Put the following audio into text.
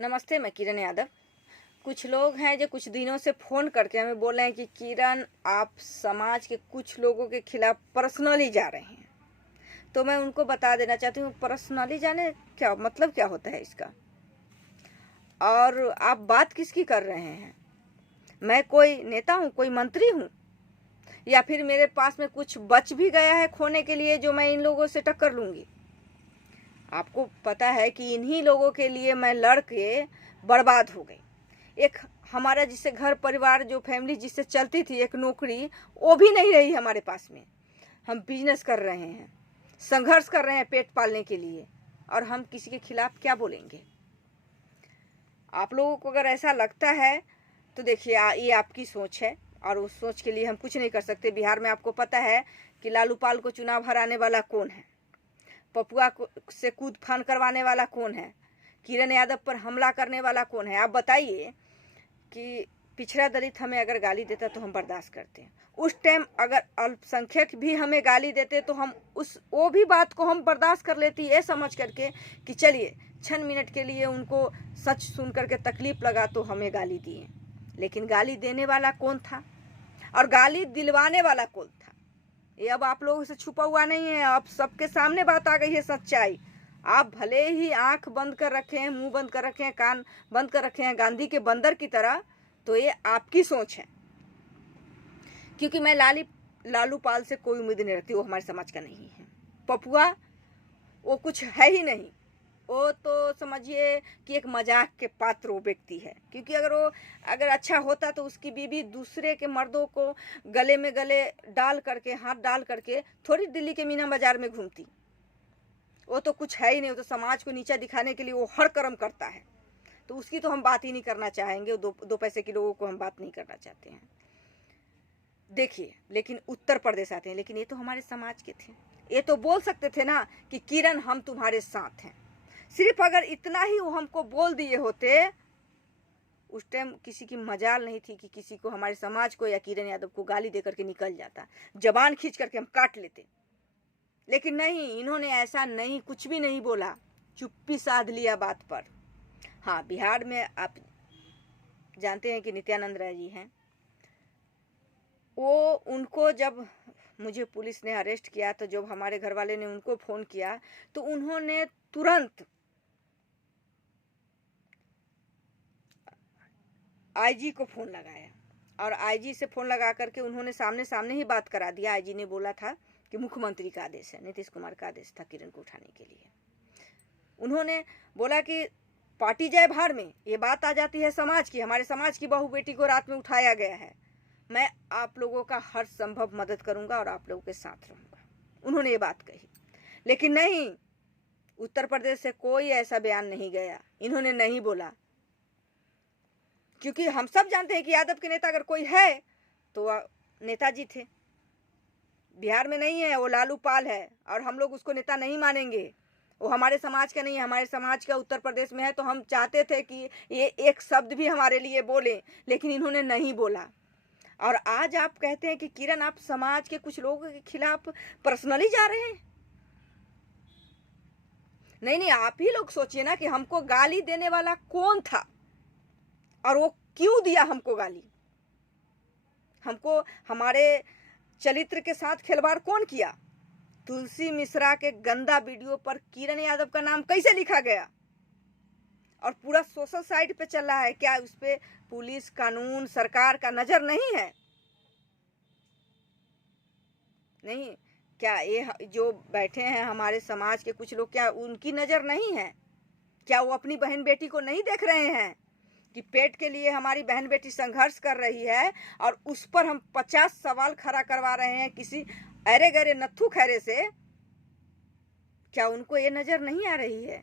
नमस्ते, मैं किरण यादव। कुछ लोग हैं जो कुछ दिनों से फ़ोन करके हमें बोल रहे हैं कि किरण, आप समाज के कुछ लोगों के खिलाफ पर्सनली जा रहे हैं। तो मैं उनको बता देना चाहती हूँ, पर्सनली जाने क्या मतलब क्या होता है इसका, और आप बात किसकी कर रहे हैं। मैं कोई नेता हूँ, कोई मंत्री हूँ, या फिर मेरे पास में कुछ बच भी गया है खोने के लिए जो मैं इन लोगों से टक्कर लूँगी। आपको पता है कि इन्हीं लोगों के लिए मैं लड़ के बर्बाद हो गई। एक हमारा जिससे घर परिवार, जो फैमिली जिससे चलती थी, एक नौकरी, वो भी नहीं रही हमारे पास में। हम बिजनेस कर रहे हैं, संघर्ष कर रहे हैं पेट पालने के लिए, और हम किसी के खिलाफ क्या बोलेंगे। आप लोगों को अगर ऐसा लगता है तो देखिए, ये आपकी सोच है, और उस सोच के लिए हम कुछ नहीं कर सकते। बिहार में आपको पता है कि लालू पाल को चुनाव हराने वाला कौन है, पपुआ से कूद फान करवाने वाला कौन है, किरण यादव पर हमला करने वाला कौन है। आप बताइए कि पिछड़ा दलित हमें अगर गाली देता तो हम बर्दाश्त करते हैं। उस टाइम अगर अल्पसंख्यक भी हमें गाली देते तो हम वो भी बात को हम बर्दाश्त कर लेती, ये समझ करके कि चलिए 6 मिनट के लिए उनको सच सुन करके तकलीफ लगा तो हमें गाली दिए। लेकिन गाली देने वाला कौन था और गाली दिलवाने वाला कौन था, ये अब आप लोगों से छुपा हुआ नहीं है। अब सबके सामने बात आ गई है, सच्चाई। आप भले ही आंख बंद कर रखे हैं, मुंह बंद कर रखे हैं, कान बंद कर रखे हैं गांधी के बंदर की तरह, तो ये आपकी सोच है। क्योंकि मैं लालू पाल से कोई उम्मीद नहीं रखती, वो हमारे समाज का नहीं है। पपुआ वो कुछ है ही नहीं, वो तो समझिए कि एक मजाक के पात्र वो व्यक्ति है। क्योंकि अगर अच्छा होता तो उसकी बीवी दूसरे के मर्दों को गले में गले डाल करके, हाथ डाल करके थोड़ी दिल्ली के मीना बाजार में घूमती। वो तो कुछ है ही नहीं, वो तो समाज को नीचा दिखाने के लिए वो हर कर्म करता है। तो उसकी तो हम बात ही नहीं करना चाहेंगे। दो पैसे के लोगों को हम बात नहीं करना चाहते हैं। देखिए, लेकिन उत्तर प्रदेश आते हैं, लेकिन ये तो हमारे समाज के थे। ये तो बोल सकते थे ना कि किरण, हम तुम्हारे साथ हैं। सिर्फ अगर इतना ही वो हमको बोल दिए होते, उस टाइम किसी की मजाल नहीं थी कि किसी को, हमारे समाज को या किरण यादव को गाली दे करके निकल जाता, जबान खींच करके हम काट लेते। लेकिन नहीं, इन्होंने ऐसा नहीं, कुछ भी नहीं बोला, चुप्पी साध लिया बात पर। हाँ, बिहार में आप जानते हैं कि नित्यानंद राय जी हैं। वो उनको जब मुझे पुलिस ने अरेस्ट किया, तो जब हमारे घर वाले ने उनको फ़ोन किया तो उन्होंने तुरंत आईजी को फ़ोन लगाया, और आईजी से फ़ोन लगा करके उन्होंने सामने सामने ही बात करा दिया। आईजी ने बोला था कि मुख्यमंत्री का आदेश है, नीतीश कुमार का आदेश था किरण को उठाने के लिए। उन्होंने बोला कि पार्टी जय भाड़ में ये बात आ जाती है समाज की, हमारे समाज की बहू बेटी को रात में उठाया गया है, मैं आप लोगों का हर संभव मदद करूंगा और आप लोगों के साथ रहूंगा। उन्होंने ये बात कही। लेकिन नहीं, उत्तर प्रदेश से कोई ऐसा बयान नहीं गया, इन्होंने नहीं बोला। क्योंकि हम सब जानते हैं कि यादव के नेता अगर कोई है तो नेताजी थे। बिहार में नहीं है, वो लालू पाल है, और हम लोग उसको नेता नहीं मानेंगे। वो हमारे समाज का नहीं है, हमारे समाज का उत्तर प्रदेश में है। तो हम चाहते थे कि ये एक शब्द भी हमारे लिए बोले, लेकिन इन्होंने नहीं बोला। और आज आप कहते हैं कि किरण, आप समाज के कुछ लोगों के खिलाफ पर्सनली जा रहे हैं। नहीं, आप ही लोग सोचिए ना कि हमको गाली देने वाला कौन था और वो क्यों दिया हमको गाली। हमको हमारे चरित्र के साथ खिलवाड़ कौन किया। तुलसी मिश्रा के गंदा वीडियो पर किरण यादव का नाम कैसे लिखा गया, और पूरा सोशल साइट पे चल रहा है। क्या उस पे पुलिस, कानून, सरकार का नजर नहीं है? नहीं, क्या ये जो बैठे हैं हमारे समाज के कुछ लोग, क्या उनकी नजर नहीं है? क्या वो अपनी बहन बेटी को नहीं देख रहे हैं कि पेट के लिए हमारी बहन बेटी संघर्ष कर रही है, और उस पर हम 50 सवाल खड़ा करवा रहे हैं किसी अरे गरे नत्थू खैरे से? क्या उनको ये नजर नहीं आ रही है?